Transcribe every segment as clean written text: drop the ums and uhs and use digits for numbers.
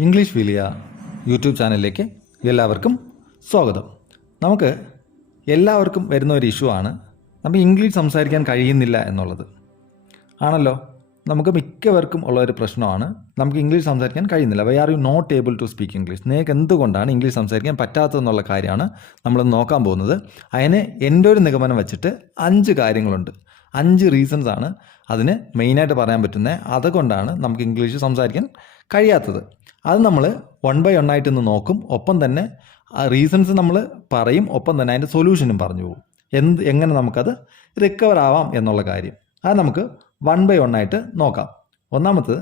English വിലിയ YouTube ചാനലിലേക്ക് എല്ലാവർക്കും സ്വാഗതം. നമുക്ക് എല്ലാവർക്കും വരുന്ന ഒരു ഇഷ്യൂ ആണ് നമുക്ക് ഇംഗ്ലീഷ് സംസാരിക്കാൻ കഴിയുന്നില്ല എന്നുള്ളത്. ആണല്ലോ, നമുക്ക് മിക്കവർക്കും ഉള്ളൊരു പ്രശ്നമാണ് നമുക്ക് ഇംഗ്ലീഷ് സംസാരിക്കാൻ കഴിയുന്നില്ല. Why are you not able to speak English? നിങ്ങൾക്ക് എന്തുകൊണ്ടാണ് ഇംഗ്ലീഷ് സംസാരിക്കാൻ പറ്റാത്തതെന്നുള്ള കാര്യമാണ് നമ്മൾ നോക്കാൻ പോകുന്നത്. അതിന് എൻ്റെ ഒരു നിഗമനം വെച്ചിട്ട് 5 കാര്യങ്ങളുണ്ട്. 5 റീസൺസ് ആണ് അതിന് മെയിനായിട്ട് പറയാൻ പറ്റുന്നത്. അതുകൊണ്ടാണ് നമുക്ക് ഇംഗ്ലീഷ് സംസാരിക്കാൻ കഴിയാത്തത്. അത് നമ്മൾ 1 by 1 ആയിട്ടൊന്ന് നോക്കും. ഒപ്പം തന്നെ റീസൺസ് നമ്മൾ പറയും, ഒപ്പം തന്നെ അതിൻ്റെ സൊല്യൂഷനും പറഞ്ഞു പോകും. എങ്ങനെ നമുക്കത് റിക്കവർ ആവാം എന്നുള്ള കാര്യം അത് നമുക്ക് 1 by 1 ആയിട്ട് നോക്കാം. ഒന്നാമത്തത്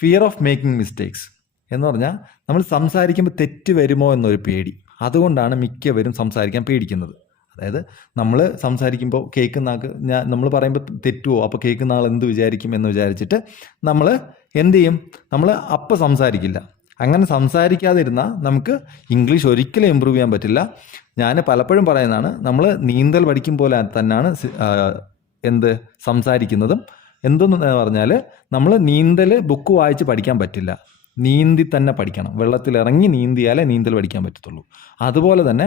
ഫിയർ ഓഫ് മേക്കിംഗ് മിസ്റ്റേക്സ് എന്ന് പറഞ്ഞാൽ നമ്മൾ സംസാരിക്കുമ്പോൾ തെറ്റ് വരുമോ എന്നൊരു പേടി. അതുകൊണ്ടാണ് മിക്കവരും സംസാരിക്കാൻ പേടിക്കുന്നത്. അതായത് നമ്മൾ സംസാരിക്കുമ്പോൾ കേൾക്കുന്ന ആൾക്ക് നമ്മൾ പറയുമ്പോൾ തെറ്റുമോ, അപ്പോൾ കേൾക്കുന്ന ആൾ എന്ത് വിചാരിക്കും എന്ന് വിചാരിച്ചിട്ട് നമ്മൾ എന്ത് ചെയ്യും, നമ്മൾ അപ്പം സംസാരിക്കില്ല. അങ്ങനെ സംസാരിക്കാതിരുന്നാൽ നമുക്ക് ഇംഗ്ലീഷ് ഒരിക്കലും ഇമ്പ്രൂവ് ചെയ്യാൻ പറ്റില്ല. ഞാൻ പലപ്പോഴും പറയുന്നതാണ്, നമ്മൾ നീന്തൽ പഠിക്കും പോലെ തന്നെയാണ് സംസാരിക്കുന്നതും. എന്തെന്ന് പറഞ്ഞാൽ നമ്മൾ നീന്തൽ ബുക്ക് വായിച്ച് പഠിക്കാൻ പറ്റില്ല, നീന്തി തന്നെ പഠിക്കണം. വെള്ളത്തിലിറങ്ങി നീന്തിയാലേ നീന്തൽ പഠിക്കാൻ പറ്റത്തുള്ളൂ. അതുപോലെ തന്നെ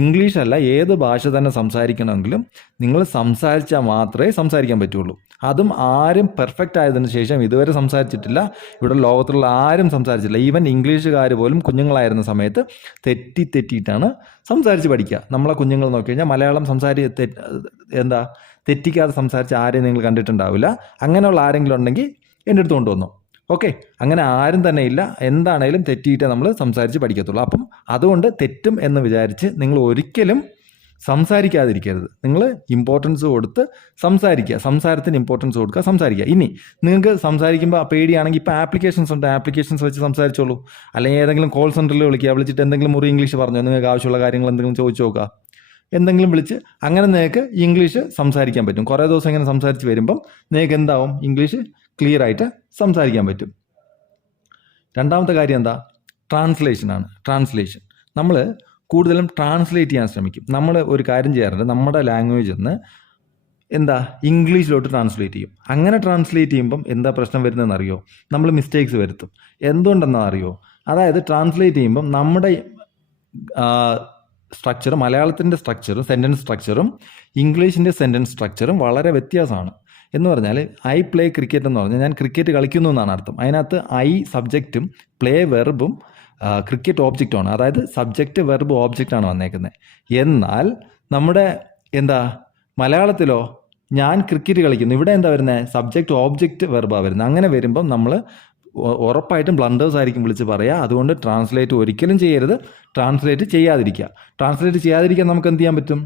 ഇംഗ്ലീഷ് അല്ല, ഏത് ഭാഷ തന്നെ സംസാരിക്കണമെങ്കിലും നിങ്ങൾ സംസാരിച്ചാൽ മാത്രമേ സംസാരിക്കാൻ പറ്റുള്ളൂ. അതും ആരും പെർഫെക്റ്റ് ആയതിനു ശേഷം ഇതുവരെ സംസാരിച്ചിട്ടില്ല. ഇവിടെ ലോകത്തുള്ള ആരും സംസാരിച്ചില്ല. ഈവൻ ഇംഗ്ലീഷുകാർ പോലും കുഞ്ഞുങ്ങളായിരുന്ന സമയത്ത് തെറ്റിയിട്ടാണ് സംസാരിച്ച് പഠിക്കുക. നമ്മളെ കുഞ്ഞുങ്ങൾ നോക്കി കഴിഞ്ഞാൽ മലയാളം തെറ്റിക്കാതെ സംസാരിച്ച് ആരെയും നിങ്ങൾ കണ്ടിട്ടുണ്ടാവില്ല. അങ്ങനെയുള്ള ആരെങ്കിലും ഉണ്ടെങ്കിൽ എൻ്റെ അടുത്ത് കൊണ്ടുവന്നു. ഓക്കെ, അങ്ങനെ ആരും തന്നെ ഇല്ല. എന്താണേലും തെറ്റിയിട്ടേ നമ്മൾ സംസാരിച്ച് പഠിക്കത്തുള്ളൂ. അപ്പം അതുകൊണ്ട് തെറ്റും എന്ന് വിചാരിച്ച് നിങ്ങൾ ഒരിക്കലും സംസാരിക്കാതിരിക്കരുത്. നിങ്ങൾ ഇമ്പോർട്ടൻസ് കൊടുത്ത് സംസാരിക്കുക, സംസാരത്തിന് ഇമ്പോർട്ടൻസ് കൊടുക്കുക, സംസാരിക്കുക. ഇനി നിങ്ങൾക്ക് സംസാരിക്കുമ്പോൾ പേടിയാണെങ്കിൽ ഇപ്പോൾ ആപ്ലിക്കേഷൻസ് ഉണ്ട്, ആപ്ലിക്കേഷൻസ് വെച്ച് സംസാരിച്ചോളൂ. അല്ലെങ്കിൽ ഏതെങ്കിലും കോൾ സെൻറ്ററിൽ വിളിച്ചിട്ട് എന്തെങ്കിലും മുറി ഇംഗ്ലീഷ് പറഞ്ഞോ, നിങ്ങൾക്ക് ആവശ്യമുള്ള കാര്യങ്ങൾ എന്തെങ്കിലും ചോദിച്ചു നോക്കുക. എന്തെങ്കിലും വിളിച്ച് അങ്ങനെ നിങ്ങൾക്ക് ഇംഗ്ലീഷ് സംസാരിക്കാൻ പറ്റും. കുറേ ദിവസം ഇങ്ങനെ സംസാരിച്ച് വരുമ്പം നിങ്ങൾക്ക് എന്താവും, ഇംഗ്ലീഷ് ക്ലിയർ ആയിട്ട് സംസാരിക്കാൻ പറ്റും. രണ്ടാമത്തെ കാര്യം എന്താ, ട്രാൻസ്ലേഷനാണ്. ട്രാൻസ്ലേഷൻ നമ്മൾ കൂടുതലും ട്രാൻസ്ലേറ്റ് ചെയ്യാൻ ശ്രമിക്കും. നമ്മൾ ഒരു കാര്യം ചെയ്യാറുണ്ട്, നമ്മുടെ ലാംഗ്വേജിൽ നിന്ന് ഇംഗ്ലീഷിലോട്ട് ട്രാൻസ്ലേറ്റ് ചെയ്യും. അങ്ങനെ ട്രാൻസ്ലേറ്റ് ചെയ്യുമ്പം എന്താ പ്രശ്നം വരുന്നതെന്ന് അറിയോ? നമ്മൾ മിസ്റ്റേക്സ് വരുത്തും. എന്തുകൊണ്ടെന്നാ അറിയോ? അതായത് ട്രാൻസ്ലേറ്റ് ചെയ്യുമ്പം നമ്മുടെ സ്ട്രക്ചർ, മലയാളത്തിൻ്റെ സ്ട്രക്ചറും സെൻറ്റൻസ് സ്ട്രക്ചറും ഇംഗ്ലീഷിൻ്റെ സെൻറ്റൻസ് സ്ട്രക്ചറും വളരെ വ്യത്യാസമാണ്. എന്ന് പറഞ്ഞാൽ ഐ പ്ലേ ക്രിക്കറ്റ് എന്ന് പറഞ്ഞാൽ ഞാൻ ക്രിക്കറ്റ് കളിക്കുന്നു എന്നാണ് അർത്ഥം. അതിനകത്ത് ഐ സബ്ജക്റ്റും പ്ലേ വെർബും ക്രിക്കറ്റ് ഓബ്ജക്റ്റുമാണ്. അതായത് സബ്ജക്റ്റ് വെർബ് ഓബ്ജക്റ്റാണ് വന്നേക്കുന്നത്. എന്നാൽ നമ്മുടെ മലയാളത്തിലോ ഞാൻ ക്രിക്കറ്റ് കളിക്കുന്നു, ഇവിടെ എന്താ വരുന്നത്, സബ്ജക്റ്റ് ഓബ്ജക്റ്റ് വെർബാണ് വരുന്നത്. അങ്ങനെ വരുമ്പം നമ്മൾ ഉറപ്പായിട്ടും ബ്ലണ്ടേഴ്സ് ആയിരിക്കും വിളിച്ച് പറയുക. അതുകൊണ്ട് ട്രാൻസ്ലേറ്റ് ഒരിക്കലും ചെയ്യരുത്, ട്രാൻസ്ലേറ്റ് ചെയ്യാതിരിക്കുക. ട്രാൻസ്ലേറ്റ് ചെയ്യാതിരിക്കാൻ നമുക്ക് എന്ത് ചെയ്യാൻ പറ്റും,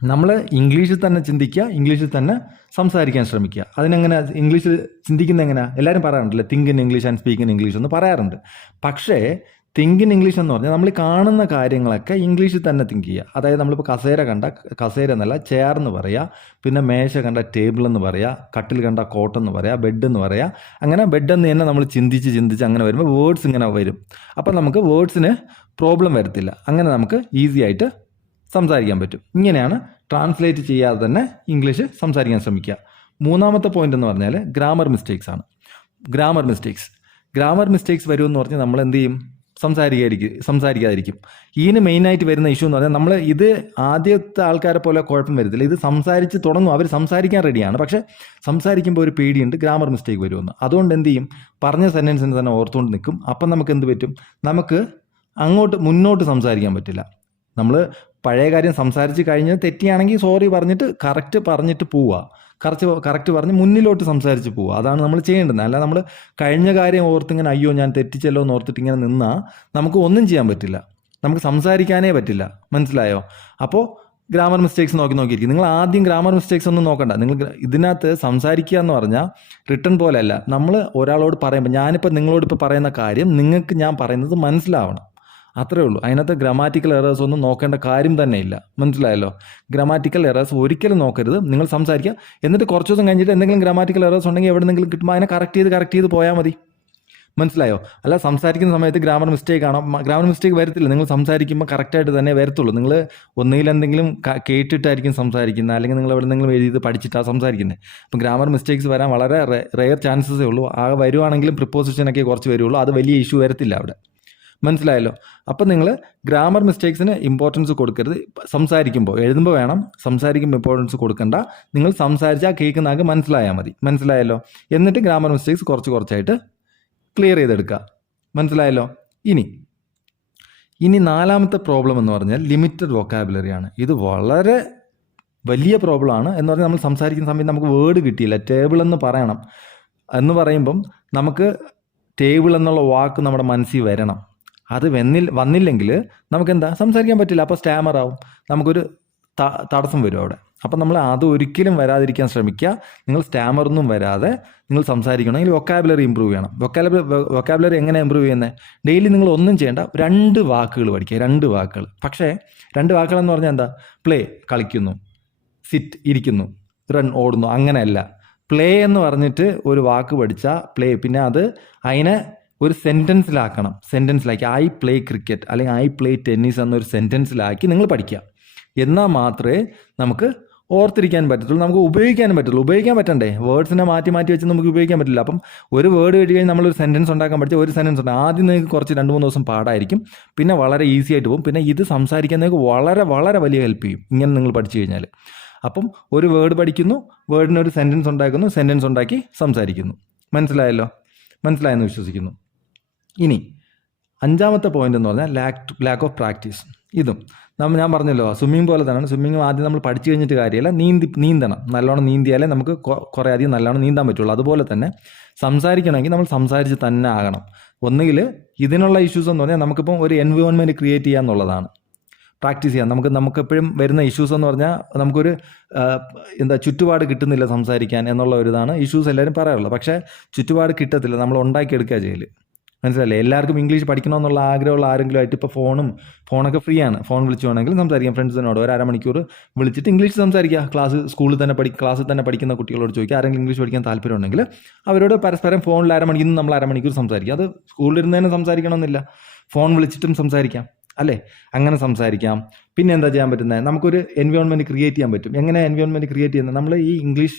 നമ്മൾ ഇംഗ്ലീഷിൽ തന്നെ ചിന്തിക്കുക, ഇംഗ്ലീഷിൽ തന്നെ സംസാരിക്കാൻ ശ്രമിക്കുക. അതിനെങ്ങനെ ഇംഗ്ലീഷിൽ ചിന്തിക്കുന്നത് എങ്ങനെയാണ്? എല്ലാവരും പറയാറുണ്ടല്ലേ, think in English and speak in English എന്ന് പറയാറുണ്ട്. പക്ഷേ തിങ്ക് ഇൻ ഇംഗ്ലീഷ് എന്ന് പറഞ്ഞാൽ നമ്മൾ കാണുന്ന കാര്യങ്ങളൊക്കെ ഇംഗ്ലീഷിൽ തന്നെ തിങ്ക് ചെയ്യുക. അതായത് നമ്മളിപ്പോൾ കസേര എന്നല്ല ചെയർ എന്ന് പറയുക, പിന്നെ മേശ കണ്ട ടേബിൾ എന്ന് പറയുക, കട്ടിൽ കണ്ട കോട്ട് എന്ന് പറയുക, ബെഡ് എന്ന് പറയുക. അങ്ങനെ ബെഡ് എന്ന് തന്നെ നമ്മൾ ചിന്തിച്ച് അങ്ങനെ വരുമ്പോൾ വേർഡ്സ് ഇങ്ങനെ വരും. അപ്പം നമുക്ക് വേർഡ്സിന് പ്രോബ്ലം വരത്തില്ല. അങ്ങനെ നമുക്ക് ഈസി ആയിട്ട് സംസാരിക്കാൻ പറ്റും. ഇങ്ങനെയാണ് ട്രാൻസ്ലേറ്റ് ചെയ്യാതെ തന്നെ ഇംഗ്ലീഷ് സംസാരിക്കാൻ ശ്രമിക്കുക. മൂന്നാമത്തെ പോയിന്റ് എന്ന് പറഞ്ഞാൽ ഗ്രാമർ മിസ്റ്റേക്സ് ആണ്. ഗ്രാമർ മിസ്റ്റേക്സ് വരുമെന്ന് പറഞ്ഞാൽ നമ്മൾ എന്ത് ചെയ്യും, സംസാരിക്കാതിരിക്കും. ഇതിന് മെയിനായിട്ട് വരുന്ന ഇഷ്യൂ എന്ന് പറഞ്ഞാൽ നമ്മൾ ഇത് ആദ്യത്തെ ആൾക്കാരെ പോലെ കുഴപ്പം വരത്തില്ല. ഇത് സംസാരിച്ച് തുടങ്ങും, അവർ സംസാരിക്കാൻ റെഡിയാണ്, പക്ഷേ സംസാരിക്കുമ്പോൾ ഒരു പേടിയുണ്ട് കാമർ മിസ്റ്റേക്ക് വരുമെന്ന്. അതുകൊണ്ട് എന്ത് ചെയ്യും, പറഞ്ഞ സെൻറ്റൻസിന് തന്നെ ഓർത്തുകൊണ്ട് നിൽക്കും. അപ്പം നമുക്ക് എന്ത് പറ്റും, നമുക്ക് മുന്നോട്ട് സംസാരിക്കാൻ പറ്റില്ല. നമ്മൾ പഴയ കാര്യം സംസാരിച്ച് കഴിഞ്ഞ് തെറ്റിയാണെങ്കിൽ സോറി പറഞ്ഞിട്ട് കറക്റ്റ് പറഞ്ഞിട്ട് പോവുക, കറക്റ്റ് പറഞ്ഞ് മുന്നിലോട്ട് സംസാരിച്ച് പോവുക. അതാണ് നമ്മൾ ചെയ്യേണ്ടത്. അല്ല നമ്മൾ കഴിഞ്ഞ കാര്യം ഓർത്തിങ്ങനെ അയ്യോ ഞാൻ തെറ്റിച്ചല്ലോ എന്ന് ഓർത്തിട്ട് ഇങ്ങനെ നിന്നാൽ നമുക്ക് ഒന്നും ചെയ്യാൻ പറ്റില്ല, നമുക്ക് സംസാരിക്കാനേ പറ്റില്ല. മനസ്സിലായോ? അപ്പോൾ ഗ്രാമർ മിസ്റ്റേക്സ് നോക്കിയിരിക്കും. നിങ്ങൾ ആദ്യം ഗ്രാമർ മിസ്റ്റേക്സ് ഒന്നും നോക്കണ്ട. നിങ്ങൾ ഇതിനകത്ത് സംസാരിക്കുക എന്ന് പറഞ്ഞാൽ റിട്ടേൺ പോലെയല്ല. നമ്മൾ ഒരാളോട് പറയുമ്പോൾ ഞാനിപ്പോൾ നിങ്ങളോട് ഇപ്പോൾ പറയുന്ന കാര്യം നിങ്ങൾക്ക് ഞാൻ പറയുന്നത് മനസ്സിലാവണം, അത്രേ ഉള്ളൂ. അതിനകത്ത് ഗ്രാമാറ്റിക്കൽ എറേഴ്സ് ഒന്നും നോക്കേണ്ട കാര്യം തന്നെ ഇല്ല. മനസ്സിലായല്ലോ? ഗ്രാമാറ്റിക്കൽ എറേഴ്സ് ഒരിക്കലും നോക്കരുത്. നിങ്ങൾ സംസാരിക്കുക, എന്നിട്ട് കുറച്ച് ദിവസം കഴിഞ്ഞിട്ട് എന്തെങ്കിലും ഗ്രാമാറ്റിക്കൽ എറേഴ്സ് ഉണ്ടെങ്കിൽ എവിടെന്നെങ്കിലും കിട്ടുമ്പോൾ അതിനെ കറക്റ്റ് ചെയ്ത് പോയാൽ മതി. മനസ്സിലായോ? അല്ല സംസാരിക്കുന്ന സമയത്ത് ഗ്രാമർ മിസ്റ്റേക്ക് ആണോ? ഗ്രാമർ മിസ്റ്റേക്ക് വരത്തില്ല. നിങ്ങൾ സംസാരിക്കുമ്പോൾ കറക്റ്റായിട്ട് തന്നെ വരത്തുള്ളൂ. നിങ്ങൾ ഒന്നുകിൽ എന്തെങ്കിലും കേട്ടിട്ടായിരിക്കും സംസാരിക്കുന്നത്, അല്ലെങ്കിൽ നിങ്ങൾ എവിടെയെങ്കിലും എഴുതി പഠിച്ചിട്ടാണ് സംസാരിക്കുന്നത്. അപ്പം ഗ്രാമർ മിസ്റ്റേക്സ് വരാൻ വളരെ റെയർ ചാൻസസേ ഉള്ളൂ. ആ വരുവാണെങ്കിലും പ്രിപ്പോസിഷനൊക്കെ കുറച്ച് വരുള്ളൂ. അത് വലിയ ഇഷ്യൂ വരത്തില്ല അവിടെ. മനസ്സിലായല്ലോ? അപ്പം നിങ്ങൾ ഗ്രാമർ മിസ്റ്റേക്സിന് ഇമ്പോർട്ടൻസ് കൊടുക്കരുത്. സംസാരിക്കുമ്പോൾ, എഴുതുമ്പോൾ വേണം, സംസാരിക്കുമ്പോൾ ഇമ്പോർട്ടൻസ് കൊടുക്കണ്ട. നിങ്ങൾ സംസാരിച്ചാൽ കേൾക്കുന്ന ആൾക്ക് മനസ്സിലായാൽ മതി. മനസ്സിലായല്ലോ? എന്നിട്ട് ഗ്രാമർ മിസ്റ്റേക്സ് കുറച്ചായിട്ട് ക്ലിയർ ചെയ്തെടുക്കുക. മനസ്സിലായല്ലോ? ഇനി നാലാമത്തെ പ്രോബ്ലം എന്ന് പറഞ്ഞാൽ ലിമിറ്റഡ് വൊക്കാബുലറിയാണ്. ഇത് വളരെ വലിയ പ്രോബ്ലമാണ്. എന്ന് പറഞ്ഞാൽ നമ്മൾ സംസാരിക്കുന്ന സമയത്ത് നമുക്ക് വേർഡ് കിട്ടിയില്ല. ടേബിൾ എന്ന് പറയണം എന്ന് പറയുമ്പം നമുക്ക് ടേബിൾ എന്നുള്ള വാക്ക് നമ്മുടെ മനസ്സിൽ വരണം. അത് വന്നില്ലെങ്കിൽ നമുക്കെന്താ സംസാരിക്കാൻ പറ്റില്ല. അപ്പോൾ സ്റ്റാമർ ആവും, നമുക്കൊരു തടസ്സം വരും അവിടെ. അപ്പം നമ്മൾ അത് ഒരിക്കലും വരാതിരിക്കാൻ ശ്രമിക്കുക. നിങ്ങൾ സ്റ്റാമറൊന്നും വരാതെ നിങ്ങൾ സംസാരിക്കണമെങ്കിൽ വൊക്കാബുലറി ഇമ്പ്രൂവ് ചെയ്യണം. വൊക്കാബുലറി എങ്ങനെ ഇമ്പ്രൂവ് ചെയ്യുന്നത്? ഡെയിലി നിങ്ങൾ ഒന്നും ചെയ്യേണ്ട, 2 വാക്കുകൾ പഠിക്കുക. 2 വാക്കുകൾ. പക്ഷേ 2 വാക്കുകളെന്ന് പറഞ്ഞാൽ എന്താ? പ്ലേ കളിക്കുന്നു, സിറ്റ് ഇരിക്കുന്നു, റൺ ഓടുന്നു, അങ്ങനെയല്ല. പ്ലേ എന്ന് പറഞ്ഞിട്ട് ഒരു വാക്ക് പഠിച്ചാൽ പ്ലേ, പിന്നെ അത് അതിനെ ഒരു സെൻറ്റൻസിലാക്കണം. സെൻറ്റൻസിലാക്കി ഐ പ്ലേ ക്രിക്കറ്റ് അല്ലെങ്കിൽ ഐ പ്ലേ ടെന്നീസ് എന്നൊരു സെൻറ്റൻസിലാക്കി നിങ്ങൾ പഠിക്കുക. എന്നാൽ മാത്രമേ നമുക്ക് ഓർത്തിരിക്കാൻ പറ്റത്തുള്ളൂ, നമുക്ക് ഉപയോഗിക്കാനും പറ്റുള്ളൂ. ഉപയോഗിക്കാൻ പറ്റണ്ടേ? വേർഡ്സിനെ മാറ്റി വെച്ച് നമുക്ക് ഉപയോഗിക്കാൻ പറ്റില്ല. അപ്പം ഒരു വേർഡ് കേട്ട് കഴിഞ്ഞാൽ നമ്മളൊരു സെൻറ്റൻസ് ഉണ്ടാക്കാൻ പഠിച്ചാൽ ഒരു സെൻറ്റൻസ് ഉണ്ട്. ആദ്യം നിങ്ങൾക്ക് കുറച്ച് 2-3 ദിവസം പാടായിരിക്കും, പിന്നെ വളരെ ഈസി ആയിട്ട് പോകും. പിന്നെ ഇത് സംസാരിക്കാൻ നിങ്ങൾക്ക് വളരെ വലിയ ഹെൽപ്പ് ചെയ്യും ഇങ്ങനെ നിങ്ങൾ പഠിച്ചു കഴിഞ്ഞാൽ. അപ്പം ഒരു വേർഡ് പഠിക്കുന്നു, വേർഡിനൊരു സെൻറ്റൻസ് ഉണ്ടാക്കുന്നു, സെൻറ്റൻസ് ഉണ്ടാക്കി സംസാരിക്കുന്നു. മനസ്സിലായെന്ന് വിശ്വസിക്കുന്നു. ഇനി 5ാമത്തെ പോയിന്റ് എന്ന് പറഞ്ഞാൽ ലാക്ക് ഓഫ് പ്രാക്ടീസ്. ഇതും ഞാൻ പറഞ്ഞല്ലോ, സ്വിമ്മിങ് പോലെ തന്നെയാണ്. സ്വിമ്മിങ് ആദ്യം നമ്മൾ പഠിച്ചു കഴിഞ്ഞിട്ട് കാര്യമില്ല, നീന്തണം. നല്ലോണം നീന്തിയാലേ നമുക്ക് കുറേ അധികം നല്ലോണം നീന്താൻ പറ്റുള്ളൂ. അതുപോലെ തന്നെ സംസാരിക്കണമെങ്കിൽ നമ്മൾ സംസാരിച്ച് തന്നെ ആകണം. ഒന്നുകിൽ ഇതിനുള്ള ഇഷ്യൂസ് എന്ന് പറഞ്ഞാൽ നമുക്കിപ്പം ഒരു എൻവയോൺമെൻറ്റ് ക്രിയേറ്റ് ചെയ്യുക എന്നുള്ളതാണ്. പ്രാക്ടീസ് ചെയ്യാം. നമുക്കെപ്പോഴും വരുന്ന ഇഷ്യൂസ് എന്ന് പറഞ്ഞാൽ നമുക്കൊരു ചുറ്റുപാട് കിട്ടുന്നില്ല സംസാരിക്കാൻ എന്നുള്ള ഒരു ഇതാണ് ഇഷ്യൂസ് എല്ലാവരും പറയാറുള്ളത്. പക്ഷേ ചുറ്റുപാട് കിട്ടത്തില്ല, നമ്മൾ ഉണ്ടാക്കിയെടുക്കുക ചെയ്യല്. മനസ്സിലല്ലേ? എല്ലാവർക്കും ഇംഗ്ലീഷ് പഠിക്കണമെന്നുള്ള ആഗ്രഹമുള്ള ആരെങ്കിലും ആയിട്ട് ഇപ്പോൾ ഫോണൊക്കെ ഫ്രീ ആണ്. ഫോൺ വിളിച്ചു വേണമെങ്കിൽ സംസാരിക്കാം. ഫ്രണ്ട്സിനോട് ഒരു അരമണിക്കൂർ വിളിച്ചിട്ട് ഇംഗ്ലീഷ് സംസാരിക്കുക. ക്ലാസ്സിൽ തന്നെ പഠിക്കുന്ന കുട്ടികളോട് ചോദിക്കുക. ആരെങ്കിലും ഇംഗ്ലീഷ് പഠിക്കാൻ താല്പര്യമുണ്ടെങ്കിൽ അവരോട് പരസ്പരം ഫോണിൽ നമ്മൾ അരമണിക്കൂർ സംസാരിക്കുക. അത് സ്കൂളിൽ ഇരുന്ന് തന്നെ സംസാരിക്കണമെന്നില്ല, ഫോൺ വിളിച്ചിട്ടും സംസാരിക്കാം അല്ലേ? അങ്ങനെ സംസാരിക്കാം. പിന്നെ എന്താ ചെയ്യാൻ പറ്റുന്നത്? നമുക്കൊരു എൻവയോൺമെൻറ്റ് ക്രിയേറ്റ് ചെയ്യാൻ പറ്റും. എങ്ങനെ എൻവയോൺമെൻറ്റ് ക്രിയേറ്റ് ചെയ്യുന്നത്? നമ്മൾ ഈ ഇംഗ്ലീഷ്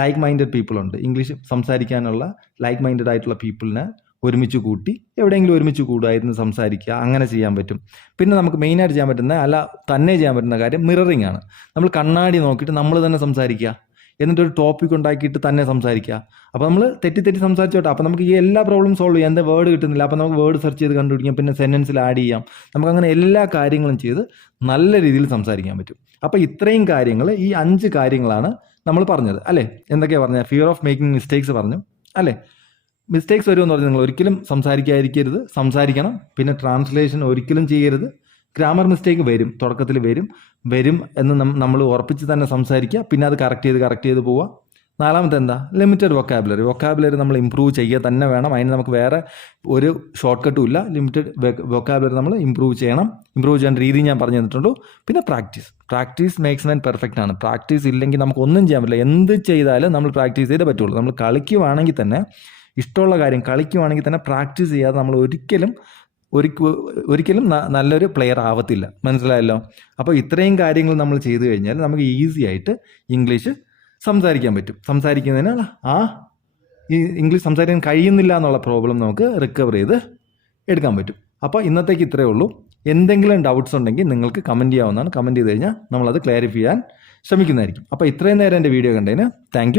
ലൈക്ക് മൈൻഡഡ് പീപ്പിൾ ഉണ്ട്, ഇംഗ്ലീഷ് സംസാരിക്കാനുള്ള ലൈക്ക് മൈൻഡഡ് ആയിട്ടുള്ള പീപ്പിളിനെ ഒരുമിച്ച് കൂട്ടി എവിടെയെങ്കിലും ഒരുമിച്ച് കൂടുമായിരുന്നു സംസാരിക്കുക. അങ്ങനെ ചെയ്യാൻ പറ്റും. പിന്നെ നമുക്ക് മെയിനായിട്ട് ചെയ്യാൻ പറ്റുന്ന കാര്യം മിററിംഗ് ആണ്. നമ്മൾ കണ്ണാടി നോക്കിയിട്ട് നമ്മൾ തന്നെ സംസാരിക്കുക, എന്നിട്ടൊരു ടോപ്പിക് ഉണ്ടാക്കിയിട്ട് തന്നെ സംസാരിക്കുക. അപ്പോൾ നമ്മൾ തെറ്റി സംസാരിച്ചോട്ടെ. അപ്പോൾ നമുക്ക് ഈ എല്ലാ പ്രോബ്ലം സോൾവ് ചെയ്യാം. എന്താ വേർഡ് കിട്ടുന്നില്ല, അപ്പോൾ നമുക്ക് വേർഡ് സെർച്ച് ചെയ്ത് കണ്ടുപിടിക്കാം, പിന്നെ സെൻറ്റൻസിൽ ആഡ് ചെയ്യാം. നമുക്കങ്ങനെ എല്ലാ കാര്യങ്ങളും ചെയ്ത് നല്ല രീതിയിൽ സംസാരിക്കാൻ പറ്റും. അപ്പോൾ ഇത്രയും കാര്യങ്ങൾ, ഈ 5 കാര്യങ്ങളാണ് നമ്മൾ പറഞ്ഞത് അല്ലേ? എന്തൊക്കെയാണ് പറഞ്ഞത്? ഫിയർ ഓഫ് മേക്കിംഗ് മിസ്റ്റേക്സ് പറഞ്ഞു അല്ലേ? മിസ്റ്റേക്സ് വരുമെന്ന് പറഞ്ഞാൽ നിങ്ങൾ ഒരിക്കലും സംസാരിക്കാതിരിക്കരുത്, സംസാരിക്കണം. പിന്നെ ട്രാൻസ്ലേഷൻ ഒരിക്കലും ചെയ്യരുത്. ഗ്രാമർ മിസ്റ്റേക്ക് തുടക്കത്തിൽ വരും എന്ന് നമ്മൾ ഉറപ്പിച്ച് തന്നെ സംസാരിക്കുക. പിന്നെ അത് കറക്റ്റ് ചെയ്ത് പോവുക. 4ാമത്തെ എന്താ? ലിമിറ്റഡ് വൊക്കാബുലറി നമ്മൾ ഇമ്പ്രൂവ് ചെയ്യുക തന്നെ വേണം. അതിന് നമുക്ക് വേറെ ഒരു ഷോർട്ട് കട്ടും ഇല്ല. ലിമിറ്റഡ് വൊക്കാബുലറി നമ്മൾ ഇമ്പ്രൂവ് ചെയ്യേണ്ട രീതി ഞാൻ പറഞ്ഞു തന്നിട്ടുള്ളൂ. പിന്നെ പ്രാക്ടീസ് മേക്സ് മാൻ പെർഫെക്റ്റ് ആണ്. പ്രാക്ടീസ് ഇല്ലെങ്കിൽ നമുക്ക് ഒന്നും ചെയ്യാൻ പറ്റില്ല. എന്ത് ചെയ്താലും നമ്മൾ പ്രാക്ടീസ് ചെയ്തേ പറ്റുള്ളൂ. നമ്മൾ കളിക്കുവാണെങ്കിൽ തന്നെ, ഇഷ്ടമുള്ള കാര്യം കളിക്കുവാണെങ്കിൽ തന്നെ പ്രാക്ടീസ് ചെയ്യാതെ നമ്മൾ ഒരിക്കലും നല്ലൊരു പ്ലെയർ ആവത്തില്ല. മനസ്സിലായല്ലോ? അപ്പോൾ ഇത്രയും കാര്യങ്ങൾ നമ്മൾ ചെയ്തു കഴിഞ്ഞാൽ നമുക്ക് ഈസി ആയിട്ട് ഇംഗ്ലീഷ് സംസാരിക്കാൻ പറ്റും. സംസാരിക്കുന്നതിന് ഈ ഇംഗ്ലീഷ് സംസാരിക്കാൻ കഴിയുന്നില്ല എന്നുള്ള പ്രോബ്ലം നമുക്ക് റിക്കവർ ചെയ്ത് എടുക്കാൻ പറ്റും. അപ്പോൾ ഇന്നത്തേക്ക് ഇത്രയേ ഉള്ളൂ. എന്തെങ്കിലും ഡൗട്ട്സ് ഉണ്ടെങ്കിൽ നിങ്ങൾക്ക് കമൻറ്റ് ചെയ്യാവുന്നതാണ്. കമൻറ്റ് ചെയ്ത് കഴിഞ്ഞാൽ നമ്മളത് ക്ലാരിഫൈ ചെയ്യാൻ ശ്രമിക്കുന്നതായിരിക്കും. അപ്പോൾ ഇത്രയും നേരം എൻ്റെ വീഡിയോ കണ്ടതിന് thank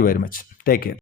you very much. Take care.